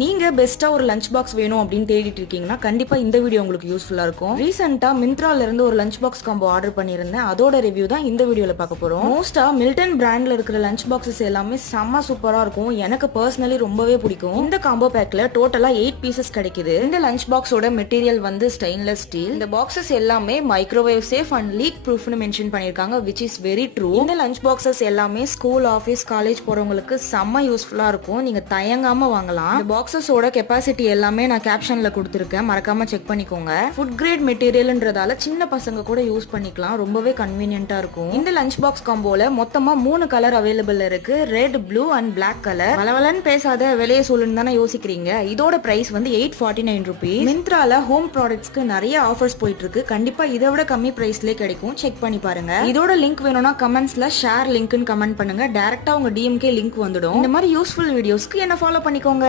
நீங்க பெஸ்டா ஒரு லஞ்ச் பாக்ஸ் வேணும் அப்படின்னு தேடிட்டு இருக்கீங்கன்னா கண்டிப்பா இந்த வீடியோ உங்களுக்கு யூஸ்ஃபுல்லா இருக்கும். ரீசெண்டா மிந்த்ரால இருந்து ஒரு லஞ்ச் பாக்ஸ் காம்போ ஆர்டர் பண்ணியிருந்தேன். அதோட ரிவ்யூ தான் இந்த வீடியோல பார்க்க போறோம். மோஸ்டா மில்டன் பிராண்ட்ல இருக்கிற லஞ்ச் பாக்ஸஸ் எல்லாமே செம்ம சூப்பரா இருக்கும். எனக்கு பர்சனலி ரொம்பவே பிடிக்கும். இந்த காம்போ பேக்ல டோட்டலா 8 பீசஸ் கிடைக்குது. இந்த லஞ்ச் பாக்ஸோட மெட்டீரியல் வந்து ஸ்டெயின்லெஸ் ஸ்டீல். இந்த பாக்ஸஸ் எல்லாமே microwave safe and league ப்ரூஃப்னு mention பண்ணிருக்காங்க, which is very true. இந்த லஞ்ச் பாக்ஸஸ் எல்லாமே ஸ்கூல், ஆஃபீஸ், காலேஜ் போறவங்களுக்கு செம்ம யூஸ்ஃபுல்லா இருக்கும். நீங்க தயங்காம வாங்கலாம். இந்த பாக்ஸஸோட கெபாசிட்டி எல்லாமே நான் கேப்ஷன்ல கொடுத்துருக்கேன், மறக்காம செக் பண்ணிக்கோங்க. ஃபுட் கிரேட் மெட்டீரியல்ன்றதால சின்ன பசங்க கூட யூஸ் பண்ணிக்கலாம், ரொம்பவே கன்வீனியன்ட்டா இருக்கும். இந்த லஞ்ச் பாக்ஸ் காம்போல மொத்தமா 3 கலர் அவைலபிள் இருக்கு, red, blue and black colour. வளவலன்னு பேசாத விலையை சொல்லுன்னு தானே யோசிக்கிறீங்க. இதோட பிரைஸ் வந்து 849 rupees. மிந்த்ரால ஹோம் ப்ராடக்ட்ஸ்க்கு நிறைய ஆஃபர்ஸ் போயிட்டு இருக்கு. கண்டிப்பா இதை விட கம்மி பிரைஸ்லேயே கிடைக்கும், செக் பண்ணி பாருங்க. இதோட லிங்க் வேணும்னா கமெண்ட்ஸ்ல ஷேர் லிங்க்னு கமெண்ட் பண்ணுங்க, டைரக்டா உங்க டிஎம்கே லிங்க் வந்துடும். இந்த மாதிரி யூஸ்ஃபுல் வீடியோஸ்க்கு என்ன ஃபாலோ பண்ணிக்கோங்க.